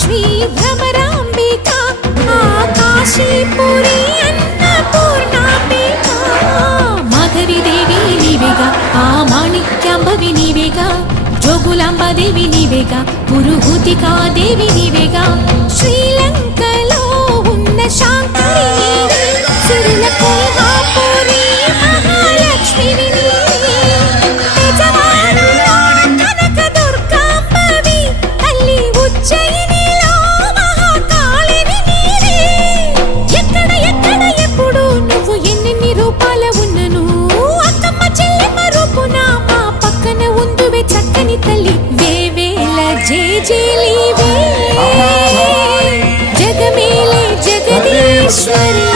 శ్రీ భ్రమరాంబికా కాశీపురి అన్నపూర్ణాంబికా మాధవి దేవి నీవేగా ఆ మాణిక్యాంబవి నీవేగా జోగులాంబ దేవి నీవేగా పురుహూతికా దేవి నీవేగా శ్రీలంకలో ఉన్న శాంకరి నీవే సిరుల కొల్హాపురి మహాలక్ష్మి తల్లి వేవేల జయజయలివే జగమేలే జగదీశ్వరి